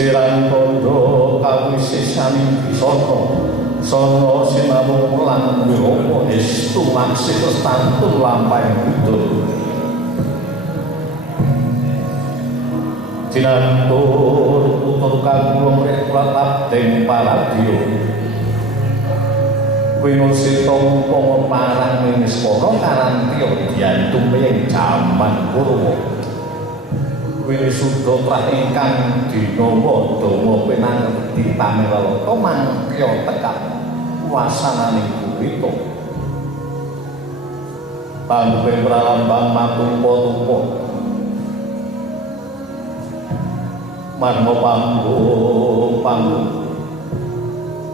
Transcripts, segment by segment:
Sirang kondo kawisisani bisono sono sinabung lan wiromo estu maksih stantun lampai budo jinantur tutur kagulung reklatap deng paradio winusitong pongo parang minisporo karantio diantum yang jaman kurwo winisudo telah ingkang dinowo domo penang ditamelo tomang kyo tekap wasanani kurito tanpe pralambang matumpo-tumpo marmo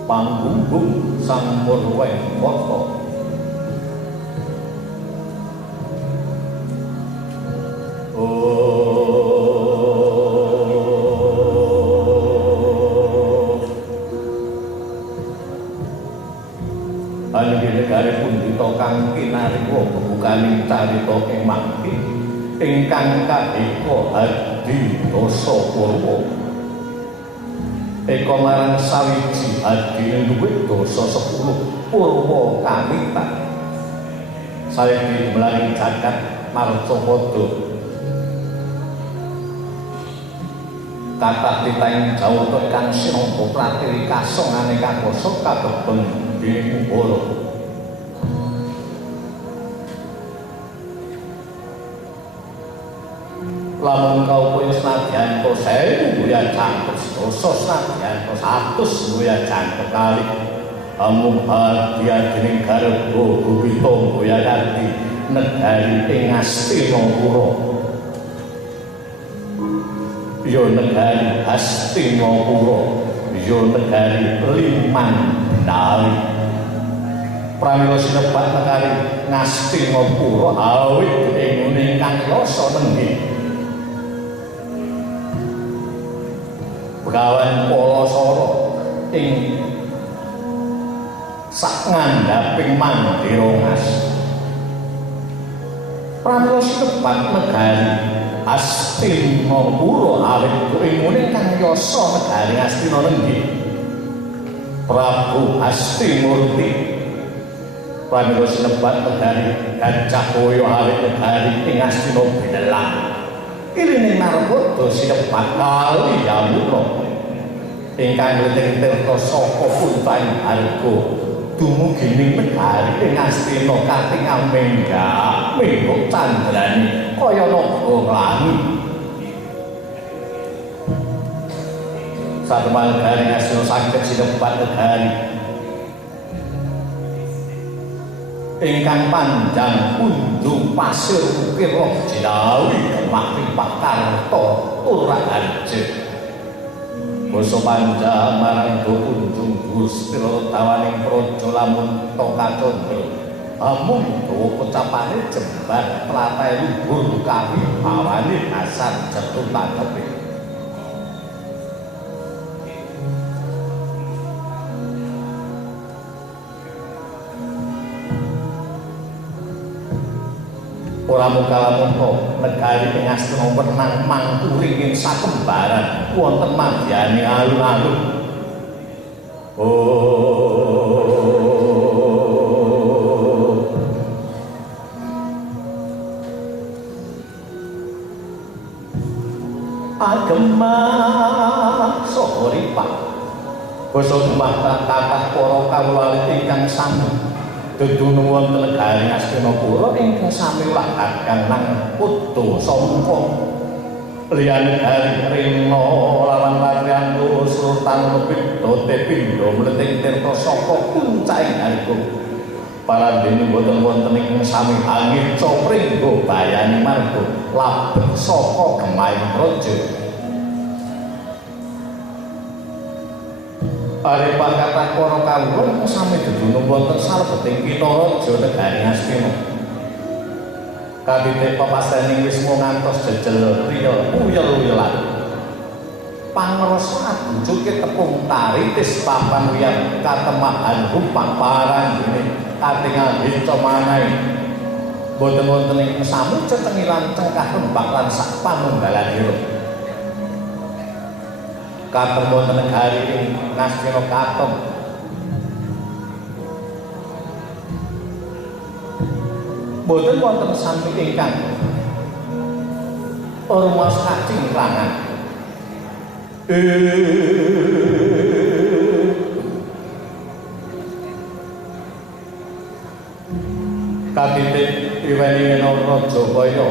panggung sang purweng koto negari pundhita kang kinarika bebukaning carita ing mangke ingkang kadheka Adi Dasa Purwa eka marang sawiji Adi luwih dasa 10 Purwa kawitan saiki mlaring jagat Marcapada kathah titahing jawata kang sinampa pratiri kasongane kakoso kabebeng dening Bala lamun kau punya senadyan kau sewu ya cangkep dosa senadyan kau 100 ya cangkep kali amung bahagia dening garbo bubito ya ganti negari ing Hastinapura yo negari Hastinapura yo negari Liman Dali pramila sinebat negari Hastinapura awit ing ingkang yasa nenggih Begawan Palasara ing sak ngandhaping mandira Mas. Pramila sinebat negari Hastinapura awit ing ingkang yasa negari Hastina nenggih Prabu Hastimurti. Pramila sinebat negari Gajahkaya awit negari ing Hastina Benelang. Ilining Narpada sinebat kali Yamuna ingkang leteng tirta saka puntaing harga dumugining negari ing Hastina katingal menggak mengko candrani kaya naga nglangi satemah negari Hastina saged sinebat negari ingkang panjang kunjung pasir ukir roh jinawi kemaki pakarto ora anjir basa panjang marang do kunjung Gusti tawaning praja lamun Tokacandra amung dawa pecapane jembar platahe luhur kawi bawane asar jatuh tantepe ora mung negari ing Hastina wenang mangkuring ing sakembaran wonten madyane alun-alun agemah saha ripat basa dumateng kathah para kawula ingkang sami dedunung wonten negari Hastinapura ingkang sami ulah kakang nang Uda Sampung liyane negari Rena lawan Latriyan Sultan Lebit Pindha mleting tirta saka puncahing harga parandene boten wonten ingkang sami angin copringgo bayani marga labet saka gemahing praja Parepan kathah para kawula sami dedunung wonten salebeting kitha raja negari Hastina. Kadite pepastening wisma ngantos jejel riya uyel-uyelan. Pangrasa abujuke tepung taritis papan wiyar katemahan rupak parang dene katingal hinca manahe. Boten wonten ing sami cetengilan cengkah rembak lan sak panunggalan ira. Kateng wonten negari ing Ngastina Kateng. Boten wonten sami ingkang ormas kacing rangan. Katitik iweni Raja Kaya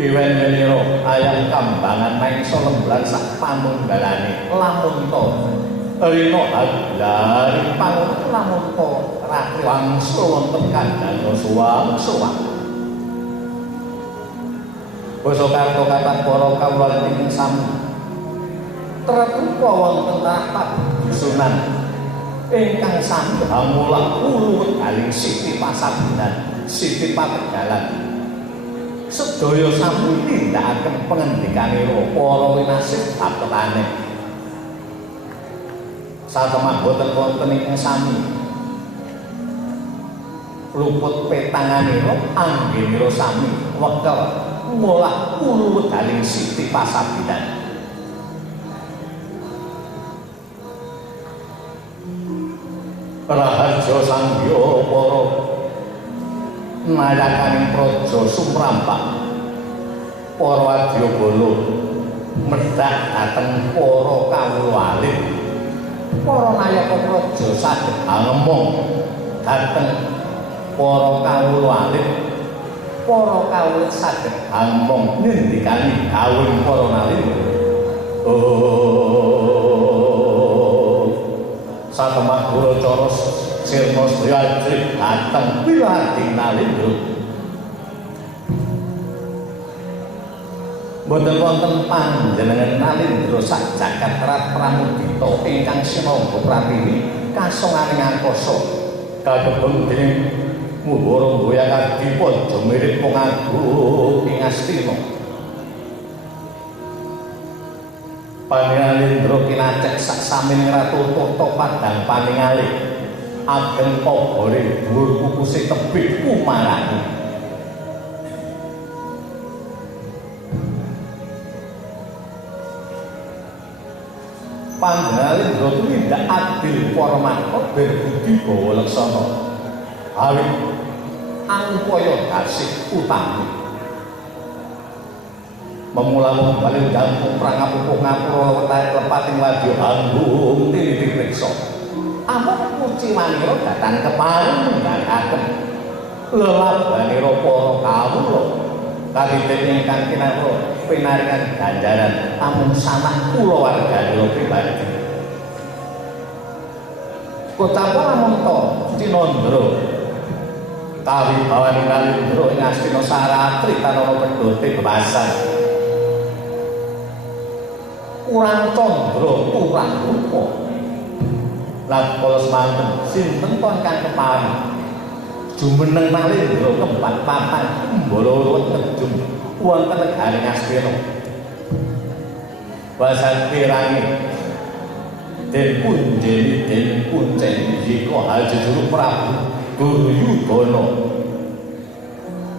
iwen-wenira ayang kambangan mangsa lemblan sak panunggalane lamun to rina hadlari pangun lamun to ratri wangsa wonten kandhana suwang-suwang basa karto kathah para kawula ing sami tretupa wonten rapat dusunan ingkang sami hamulang ulu galing Siti Pasabinan Siti Pategalan sedaya sami nindakaken pangandikanira para winasih bapetane satemah boten wonten ing sami luput petanganira anggenira sami wekel ngolah ulu wedaling Siti Pasabinan Raharja Sangya para nayakaning praja sumrampak para wadyabala medhak dhateng para kawula alit para nayaka praja saged angemong dhateng para kawula alit para kawula saged angemong ngendikani kawula para nalika satemah Guracara Sirna Sedaya ajrih dhateng Wilading Nalindra. Boten wonten panjenengan Nalindra sak jagat rat pramudita ingkang sinangga pratiwi kasonganing angkasa kagem dening Muhara Boyakadi Padha mirip wong agung ing Astina. Panalindra kinacek sak samining ratu tata padang paningalih ageng pabore dhuwur kukuse tebih kumarani Panalindra tumindak adil parmata berbudi bawa leksana awit angkaya dasih utami memulamu balik jampung prangapupuh ngapura lepating wadya anggung tiri priksa ampun kuci manira datang keparing menggakaken lelabanira para kawula katitik ingkang kinarsa pinaringan ganjaran amun sanak kula warganira pribadi kotapa lamun to Cinandra kawibawaning Nalindra ing Astina Saratri tanana pedote bebasan kurang condra kurang rupa lan kala semanten sinten kon kang keparing jumeneng Nalindra kempat papan mbalawat nedhum wonten negaring Astina basan pirangi den punjeni yika hajujuru Prabu Duryudana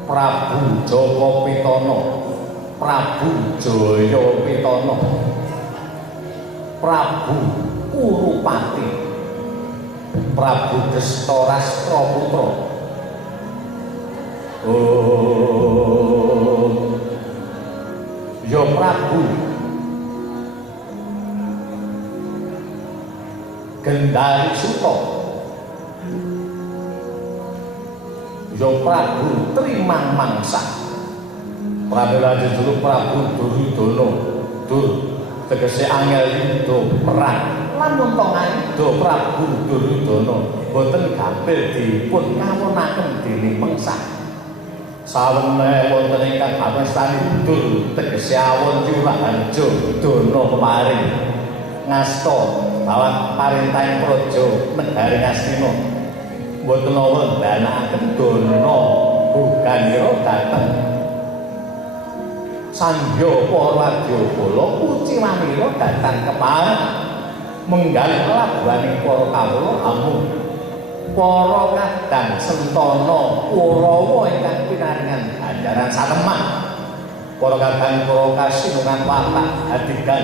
Prabu Jakapitana Prabu Jayapitana Prabu Kurupati Prabu Destarastra Putra ya Prabu Gendari Suta ya Prabu Trimang Mangsa Pramila jujur Prabu Duryudana tegese angel yuda perang lamun tongayuda Prabu Duryudana boten gampil dipun kawonaken dening mangsa sawene wonten ingkang pamestani dur tegese awon Yuraharja dana kemaring ngasta bawah parentahing praja negari Astina boten wendanaken dana bukanira dhateng Sangya para wadyabala uci manira dhateng keparing menggal labuhaning para kawula amun para kadang sentana Kurawa ingkang pinaringan ganjaran satemah para kadang para kasinungan watak hadikan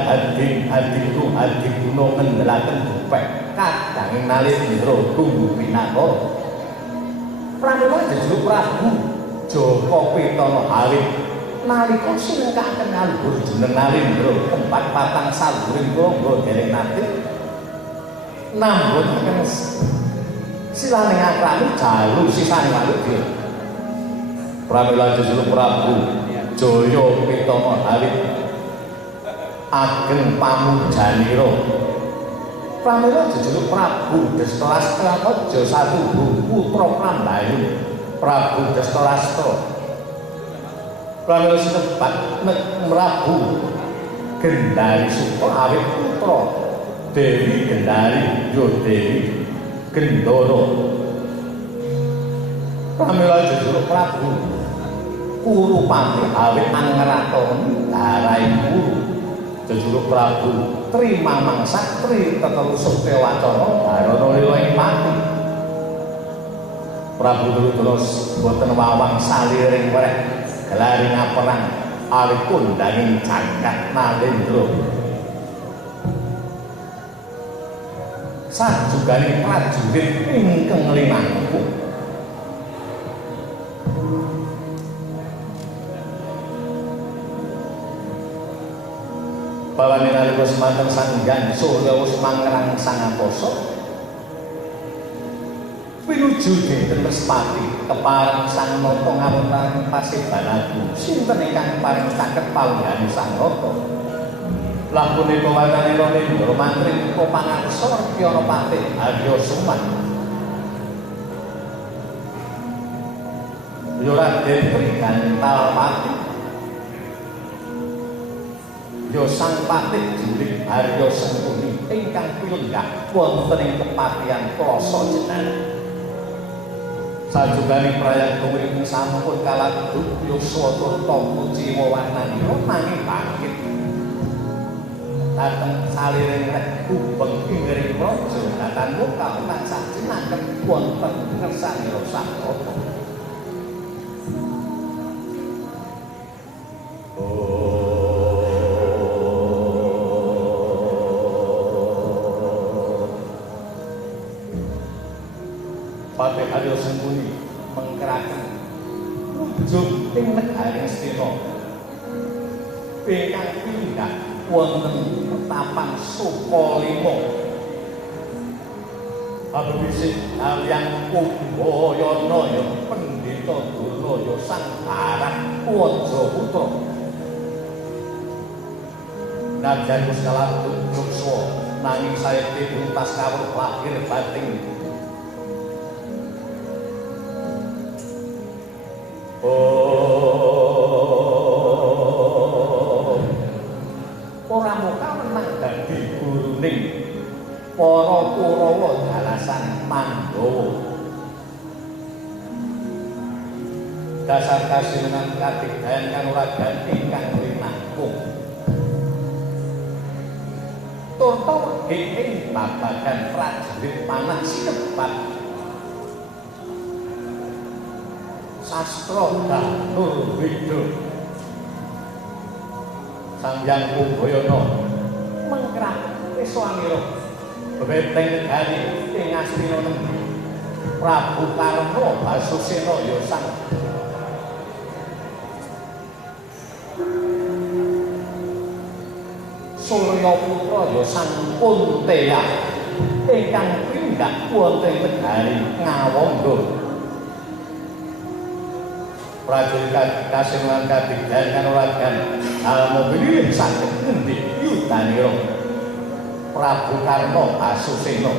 hadiku hadiguno ngendhelaken bupek kadang nalindra tunggu pinako pramila jejuluk Prabu Joko Pitana Halim nalika sinengkaken nganggur jeneng Nalindra tempat patang saluring kula dereng nate nambuhaken silane ngakrami jalu sisane waluya pramila jejuluk Prabu Jaya Pitana Halim ageng pamujanira pramila jejuluk Prabu Destarastra Aja Satuhu putra Prambayu Prabu Destarastra pramila sinebat Prabu Gendari Suta awit putra Dewi Gendari yo Dewi Gendara pramila jejuluk Prabu Kurupati awit angratoni darai guru jejuluk Prabu Trima Mangsa Tri Tetelusuk Tewacana Barana Liwing Pati Prabu Duryudana boten wawang saliring werek gelaring perang awit kondhanging jangkat Nalindra sajuganing prajurit ingkang limangkung bawane nalika semanten Sanghyang Surya wis mangrang sangaposo pinuju dinten Respati kepareng Sang Nata ngawontenaken pasebanaku sinten ingkang paring saged palunggahan Sang Nata lah punika watane Nalindra mantri uga pangarsa Pyanapati Arya Suman ya Raden Trigantalpati ya Sang Patih Jurik Arya Sengkuni ingkang pilenggah wonten ing kepatihan Plasa Jenar sajuganing prayang kuwi sampun kalabut yuswa turta puji wewananira nanging bangkit dateng saliring rek gubeng ingring raja datan muka tansah jinaken wonten ngersanira Sang Rata Patih Arya Sengkuni mengkeraken ujung ing negari Astina ingkang pindah wonten Ketapang Sukalima abisik kaliyan Kumbayana ya Pendhita Durna ya Sang Barat Wajaputra najan wis kalabut yuswa nanging saiki tuntas kawruh lahir batin ora muka menang dadi guruning para Kurawa dalasan Pandhawa dasar kasinungan kadigdayan kanuragan ingkang rinangkung turta wedi ing babagan prajurit panah sinebat sastra Dhanu Sanghyang Kumbayana mengkrah Wiswanira bebeteng negari ing Astina negeri Prabu Karna Basusena ya Sang Surya Putra ya Sang Kunteya ingkang pindah wonten negari Ngawangga prajurit kasinungan kadigdayan kanuragan dalem pilih saged ngendhi yudanira Prabu Karna Basusena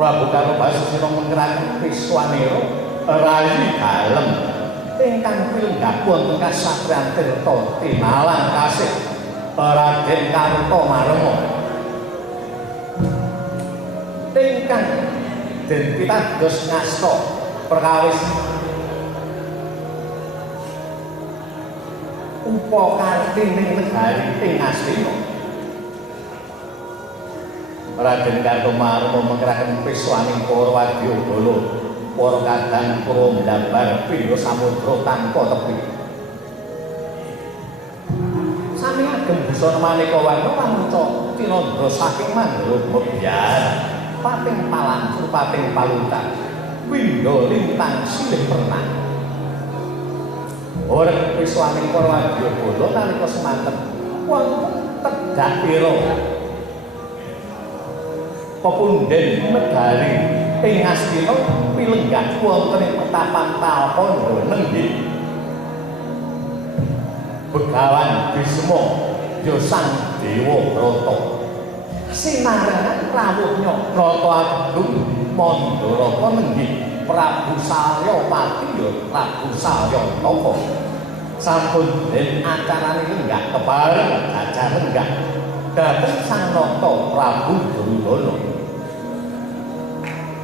Prabu Karna Basusena mengkeraken Wiswanira rayi dalem ingkang pilenggah wonten kasatriyan Tirta tinalang kasih Raden Kartomarma ingkang den pitados ngasta perkawis upakarti ning negari ing Astina Raden Kartomarma mengkeraken Wiswaning para wadyabala para kadang para ndambar pindha samudra tanpa tepi sami ageng busana maneka warna manca Cinandra saking Mandra Mebyan pating palancur pating palutan windha lintang silih pernah ora wiswaning para wadyabala nalika semanten wonten tegak pira pepunden medari ing Astina pilenggah wonten ing petapan Talkanda nenggih Begawan Bisma ya sang Dewa Brata sinarengan rawuhnya Brata Agung Mandaraka nenggih Prabu Salyapati ya Prabu Salyantaka sampun den acarane lenggah kebareng acara lenggah dhateng Sang Nata Prabu Duryudana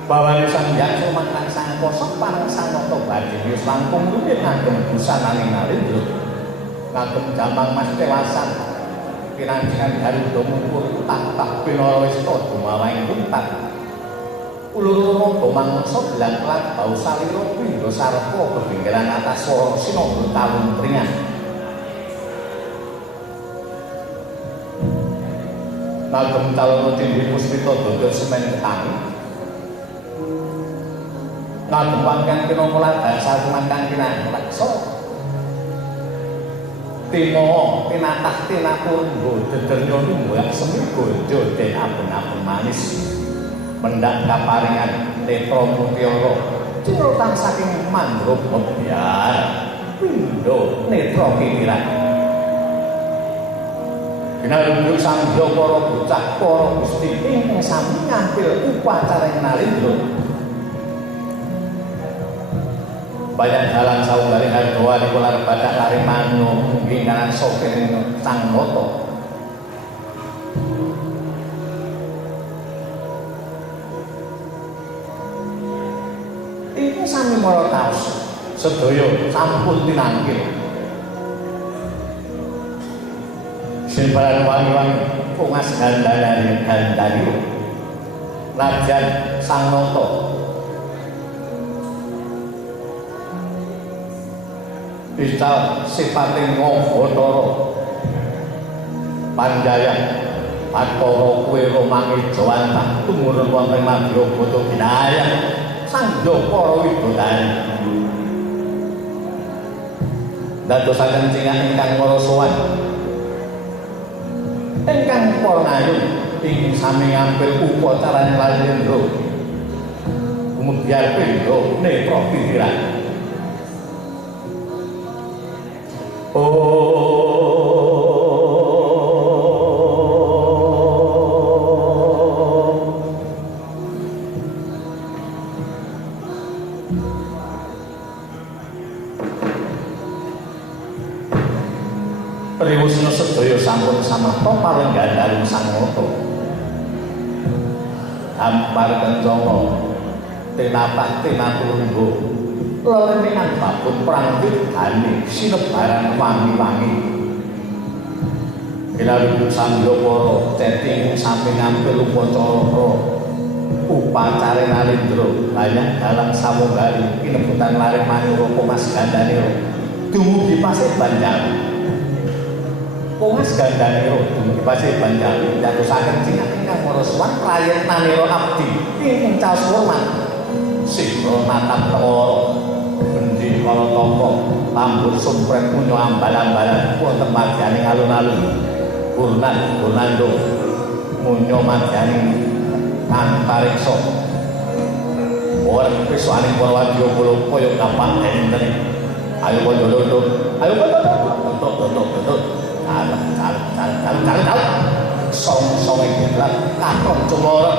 bawane sang Hyang Sumatran Sang Kosok pareng Sang Nata badhe wis langkung rumiyin ngagem busananing Narendra ngagem jambang mas tewasan kinanjengan Garuda Mungkur tahtah Pinarayasta dumawahing tuntat ulur-ulur mangsa gelang kelat bau salira pindha sarpa bebingkiran atas swara sinambi kaluntringan ngagem calon cindhi puspita dada semen ketangi ngagem pangkang kinamula dasar mangkang kinanreksa Timo tinatah tinapurnggo dedernya numbak semi bojo den abeng-abeng manis mendak kaparingan netra mutiara cirutan saking Mandra Mebyan pindha netra kikiran ginandur sandya para bocah para gusti ingkang sami ngampil upacara Narendra banyak dalan saunggaling hargawa dikular badak lari manu mungkin kanan sopir Sang Nata ini sami mara taos sedaya sampun tinanggil simbalan wangi-wangi pungas gandani najan Sang Nata Bisa sipating Bathara Panjaya Bathara kuwe romangi jawantah tumurun wonten Madya Bata Ginayah sandha para widodari dadosaken cingak ingkang para sowan ingkang para ngayun ing sami ngampil upacara Narendra umudyar pindha netra pikiran Riwusna sedaya sampun samapta paring gandhaling Sang Nata ampar kencana tinatah tinaturungga leleningan babut perang dirgani sinebaran wangi-wangi Ilaludu Sandyapara ceting sami ngampil upacara Narendra banyak dalang sawunggali kinebutan laring manura Pongas Gandanira dumugi Pasir Banjar Pongas Gandanira dumugi Pasir Banjar dadosaken cingak ingkang maraswan prayitnanira abdi ingkang caos hormat sira natap loro bendi kala tampa tambur sumpret munyo ambal-ambalan wonten madyaning alun-alun Purnando munyo madyaning antariksa ora pesane para wadyabala kaya kapan enten ayo padha-padha ayo padha-padha kal song-song iki lan katon cemara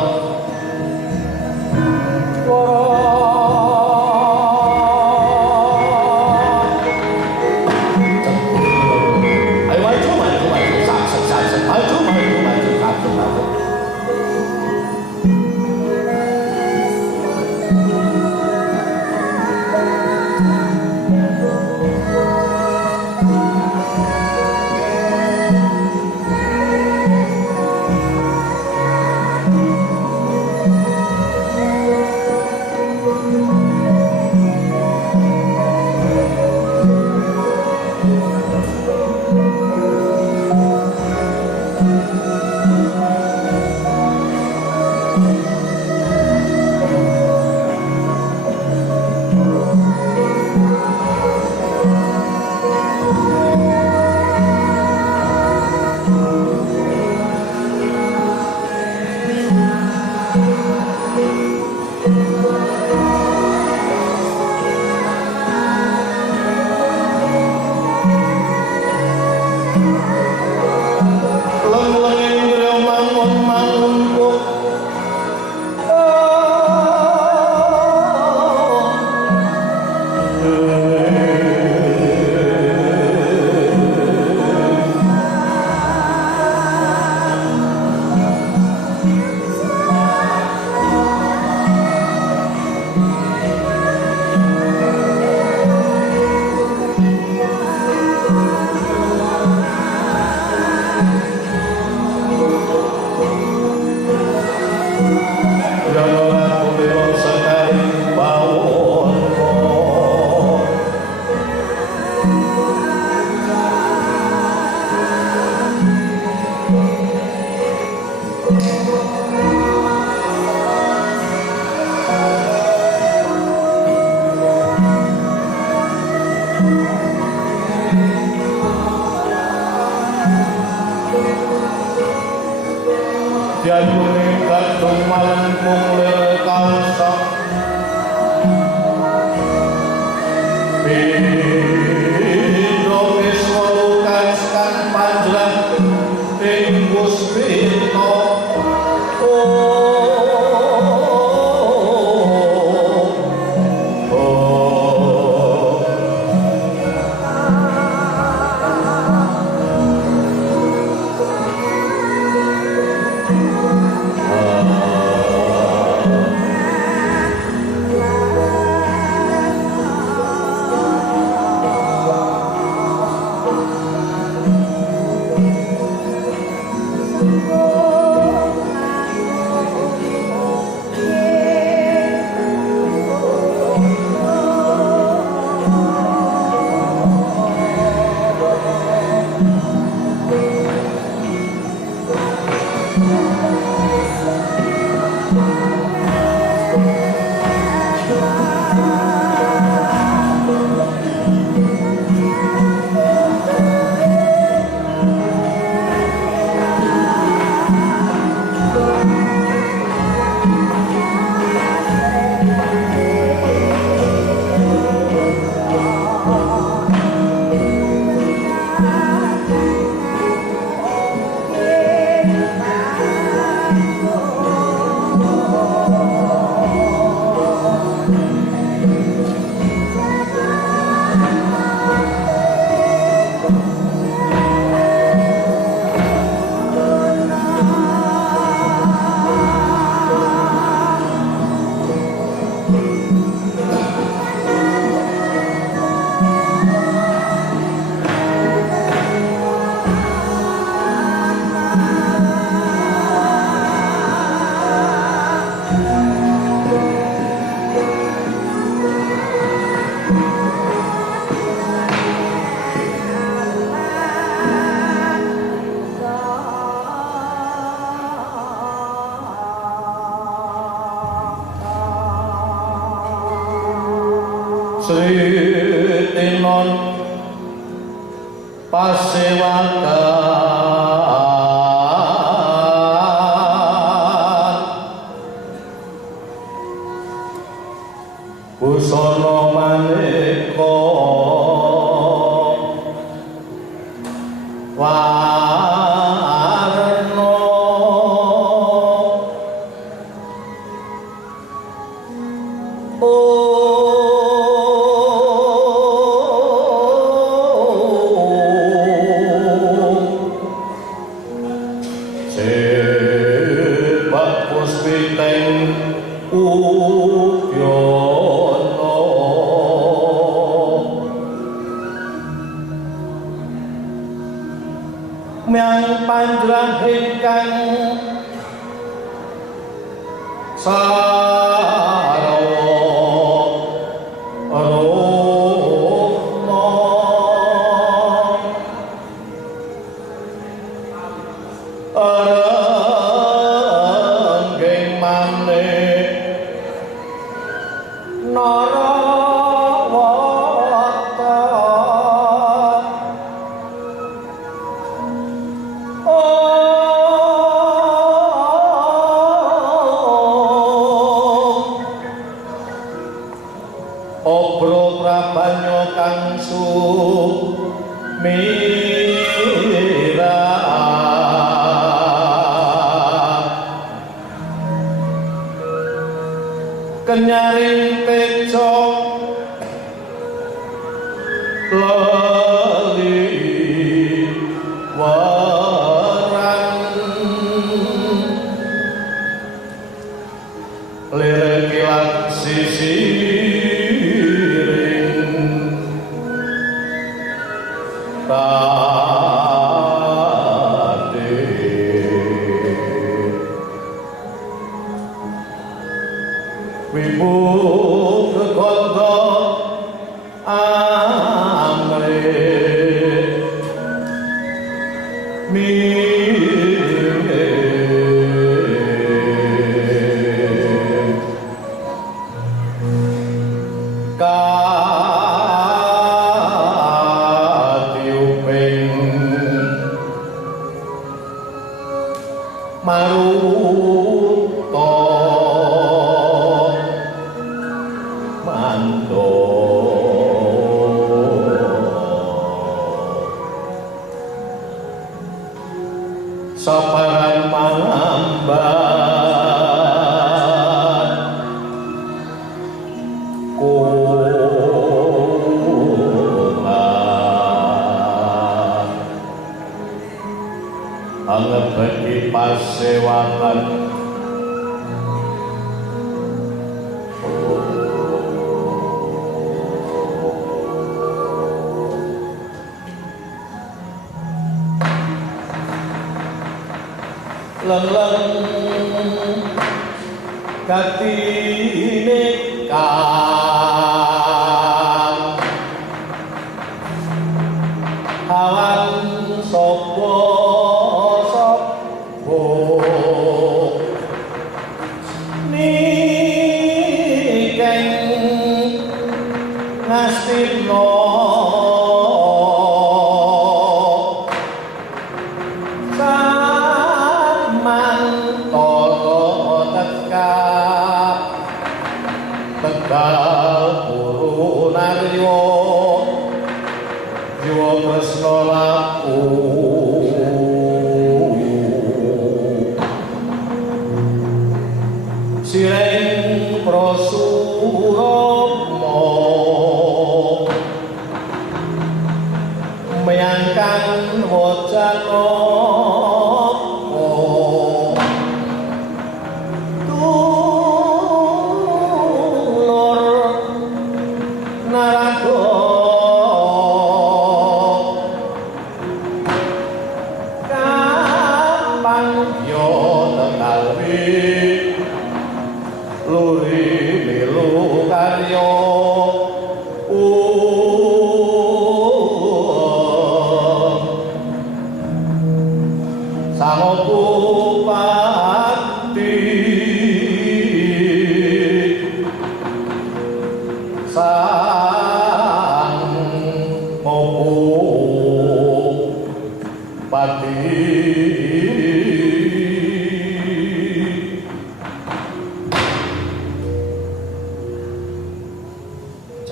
Jantune kadung malempung lir kalsa Pindho Wiswa lukas kan panjang ing Puspita Sri Tinon Pasewakan Busana maneka warna Miang panjang ingkang sarwa roma arenggeng maneh narawata Obro prabanyo kang sumira kenyaring peco lali warang lirik kilat tadi wibu kekondo amrit maruta mando saparan mangambat kumat angebeki pasewangan leng-leng katine kang awan sapa nikeng ngastina tegal puru naryo jiwa tresna laku sireng prasurama meangkan wacana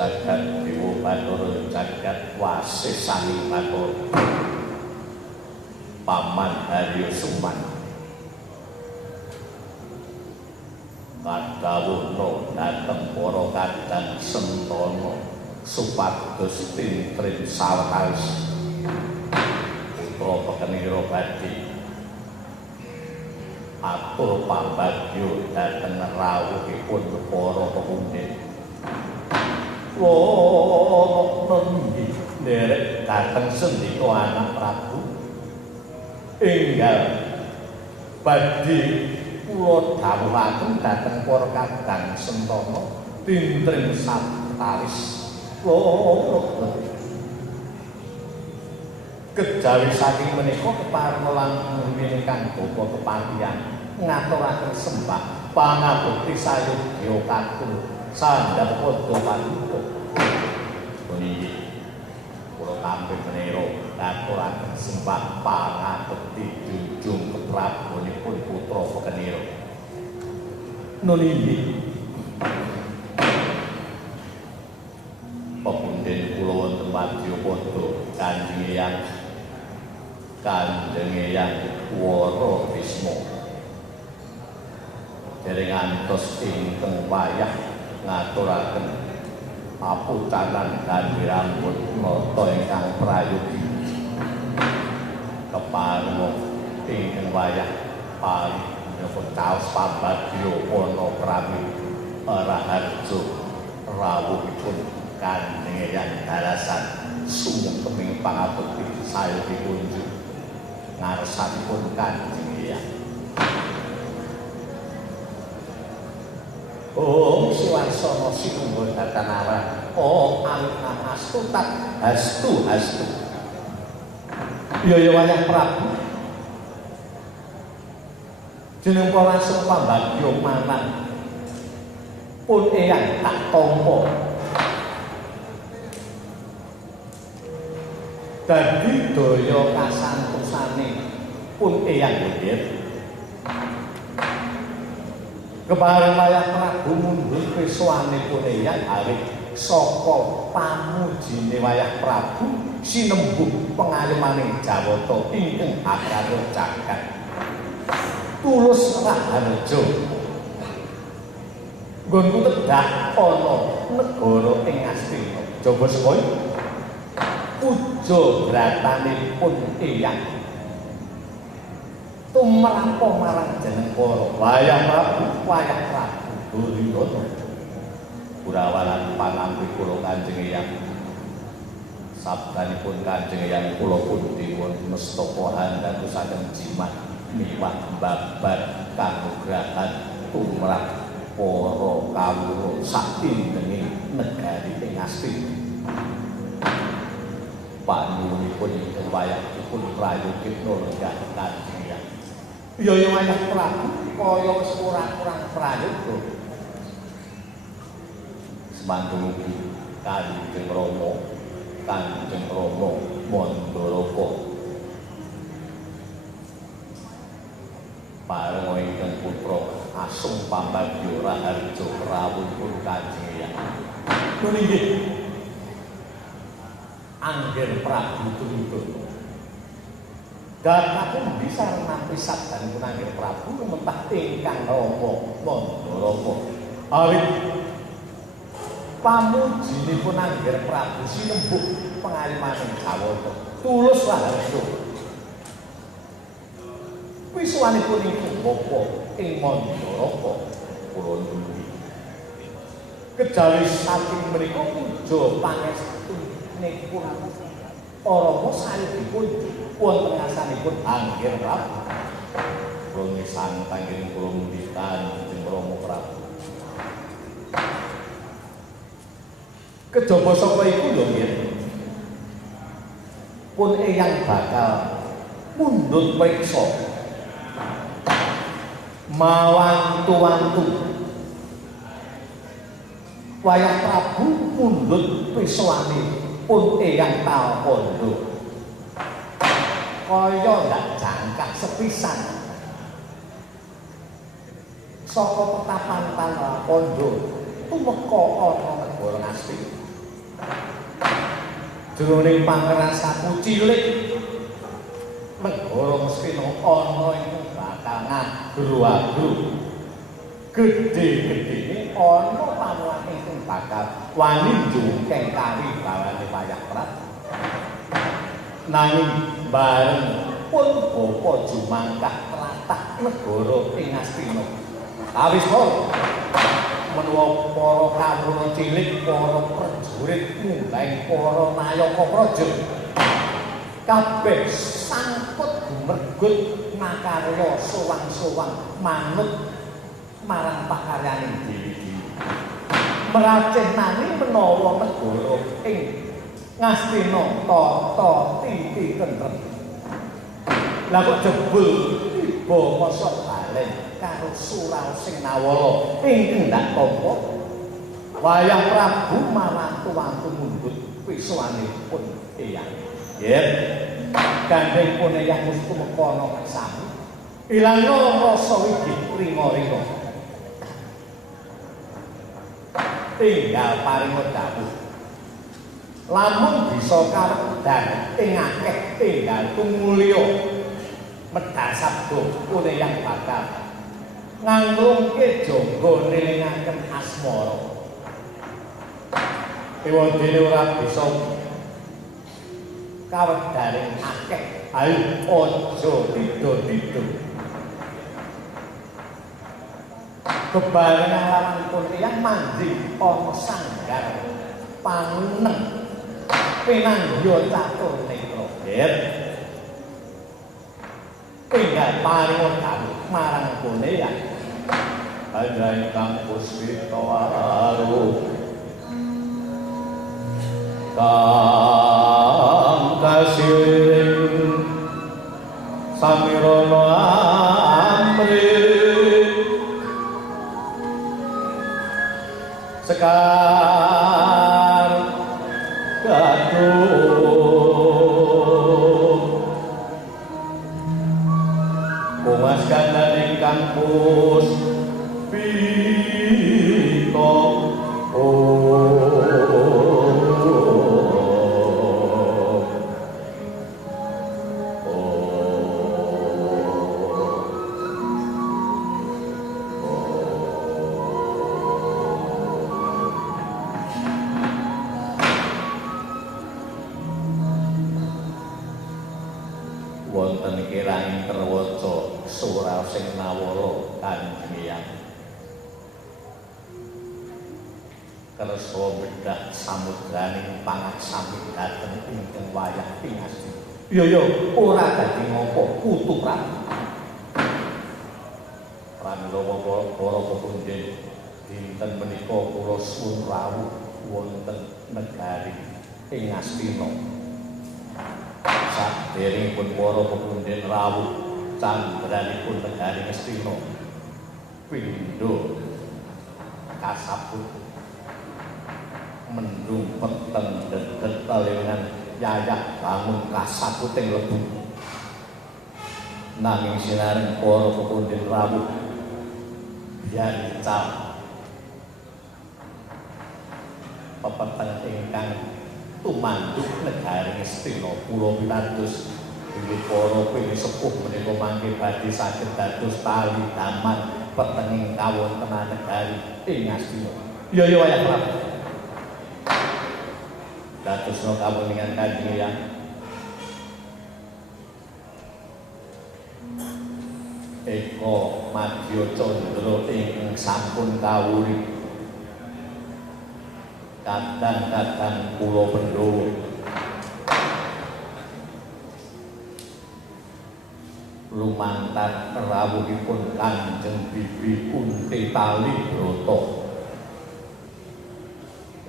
jagat dewa bathara jagat wasesani bathara paman Haryo Suman kadhawuhna dhateng para kadang sentana supados tintrim sawetawis putra pekenira badhe atur pambagyo dhateng rawuhipun para pepundhen wonten nderek dhateng sendika anak Prabu enggal badhe kula dawuhaken dhateng para kadang sentana tintrim sawetawis kejawi saking menika keparmelan ingkang bapa kepantian ngaturaken sembah pangabekti sayogya katur sandhap padha paduka puniki kula tampi menira ngaturaken sembah pangabekti junjung keprabonipun putra pekenira nun inggih pepundhen kula wonten Madyapada Kanjeng Eyang Wara Bisma dereng ngantos ingkang wayah ngaturaken aputanan kanthi rambut nata ingkang prayogi kepareng ingkang wayah paling nyapa caos pambagya ana prami raharja rawuhipun Kanjeng Eyang Darasan sumekeming pangabekti saya dipunjuk ngarsanipun Kanjeng Eyang. Om Siwarsana sinungga datanaran. Oh astu tak hastu. Ya wayah Prabu. Jeneng Pralasem pambagya manang pun eyang tak tampa. Dadi daya kasantosane pun eyang nggih. Kebareng wayah Prabu mundur peswanipun Eyang awit saka pamujine wayah Prabu sinembung pengayemaning Jawata ingkang agrara jagat tulus raharja nggonku tedhak ana negara ing Astina jaba sekoy puja bratanipun Eyang tumrapa marang jeneng para wayah Prabu Duryudana Kurawalan panampi kula Kanjeng Eyang sabdanipun Kanjeng Eyang kula pundi wonten mestaka handhatosaken jimat miwah babar kanugrahan tumrap para kawula satindening negari ing Astina panuwunipun ingkang wayahipun prayogipna lenggah Kanjeng Eyang ya wayah Prabu kaya wis kurang prayoga semantulugi Kanjeng Rama Mandalaka pareng ingkang putra asung pambagya raharja rawuhipun Kanjeng Eyang meninggih Angger Prabu Duryudana dan aku bisa nampi sabdanipun Angger Prabu lumentah ingkang Rama Mandalaka awit pamujinipun Angger Prabu sinembung pengayemaning Jawata tulus raharja wiswanipun ingkang bapa ing Mandalaka kula nuwun kejawi saking menika puja pangestunipun Rama sayupipun wonten ngasanipun Angger Prabu kula ngesang panggiring kula mundikan Kanjeng Rama Prabu kejaba saka iku lho nggih pun Eyang bakal mundhut priksa mawantu-wantu wayah Prabu mundhut piswane pun Eyang Talpanda kaya ndak jangkak sepisan saka petapan Talpanda tumeka ana negara Astina jroning pangrasaku cilik negara Astina ana ing bakal ngagru-agru gedhe-gedhene ana pamulan ingkang bakal wani njungkeng kari bawane wayah Prabu nanging bareng pun bapa jumangkah tlatah negara ing Astina awis menawa para kawula cilik para prajurit mulai para nayaka praja kabeh sangkut gumregut makarya sowang-sowang manut marang pakaryaning dewi-dewi meracenani menawa negara ing Ngastina tata titi tentrem lah kok jebul tiba masa balen karo suraosing nawala ingkang ndak tampa wayah Prabu mawantu-wantu mundhut piswanipun Eyang nggih gandhengipun Eyang Mustumekana sami ilang rasa wigih ringa-ringa tinggal paringa dawuh lamun bisa kawedan ing akeh tinggal tumulya medhal sabda pun Eyang bakal nganglungke jaga nelingaken asmara ewadene ora bisa kawedaning akeh ayo aja tidur-tidur kebarengan lawanipun Eyang manjing ana sanggar paneneng pinanggya catur netra nggih tinggal paringa dawuh marang pun Eyang Andai kang puspita waru kang kasiring samirana amrit sekar gaduh Bungas gandhan ingkang puspita wonten kirang terwaca surau sing nawara Kanjeng Hyang kersa bedah samudraning pangaksami dhateng ingkang wayah pingasti. Iya ora dadi ngopo kuturan. Pramila para pepundhen dinten menika kula suwun rawuh wonten negari ing Astina. Saderengipun para pepundhen rawuh candranipun negari Astina pindha kasabut mendung peteng dedet kaliyan yayak bangun kasabuting lebu nanging sinareng para pepundhen rawuh biyancal pepeteng ingkang tumanduk negari Astina kula pitados bilih para pinisepuh menika mangke badhe saged dados tali daman petenging kawontenan negari ing Astina. Iya wayah Prabu. Dadosna kawuningan Kanjeng Hyang. Eko Madya Candra ingkang sampun kawuri. Kadang-kadang kula Pandhawa lumantar rawuhipun Kanjeng Bibi Kunti Talibrata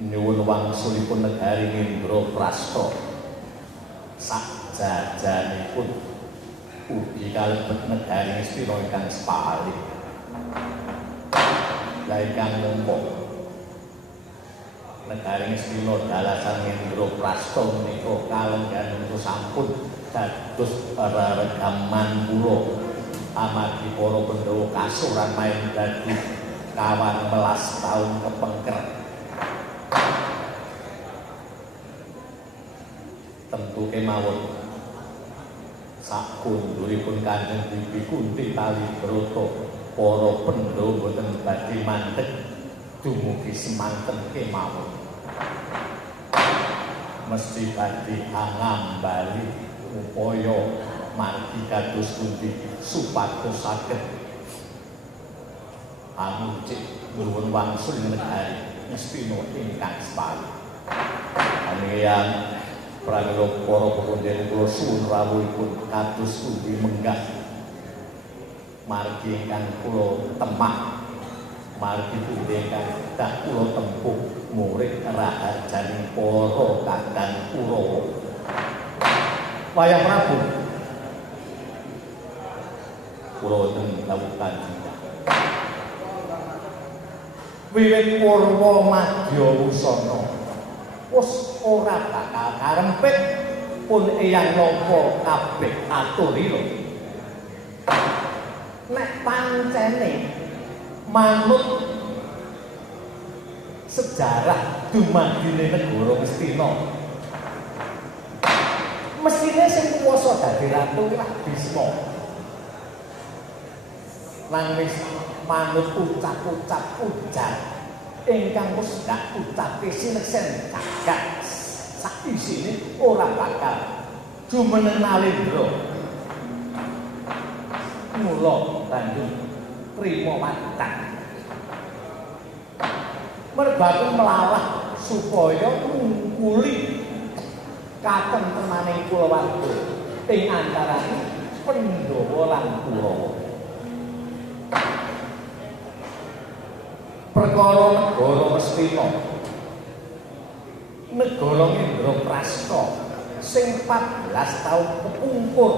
nyuwun wangsulipun negari Indraprastha sajajanipun ugi kalebet negari Astina ingkang sepalih. La ingkang nampa negari Astina dalasan Indraprastha menika kalengganipun sampun dados regaman kula amargi para Pandhawa kasuran main dadi kawan melas taun kepengker. Tentu kemawon sakunduripun Kanjeng Bibi Kunti Talibrata para Pandhawa boten badhe mandheg dumugi semanten kemawon mesti badhe angambali upaya margi kados pundi supados saged amucik nuwun wangsul negari Astina ingkang sepalih. Kanjeng pramila para pepundhen kula suwun rawuhipun kados pundi menggah margi ingkang kula temah margi pundi ingkang dah kula tempuh murid raharjaning para kadang Kurawa. Wayah Prabu kula wonten dawuh Kanjeng wiwit purwa madya wusana wis ora bakal karempit pun eyang napa kabeh aturira nek pancene manut sejarah dumadine negara Astina mesine sing kuwasa dadi ratu lah Bisma lan wis manut ucap-ucap ujar ingkang wis dak ucape sineksen jagat sak isine ora bakal jumeneng Nalendra. Mula banjur trima watang merbaku melalah supaya ngungkuli katentemaning kulawarga ing antarané Pandhawa lan Kurawa. Perkara negara Astina negara Indraprastha sing 14 taun kepungkur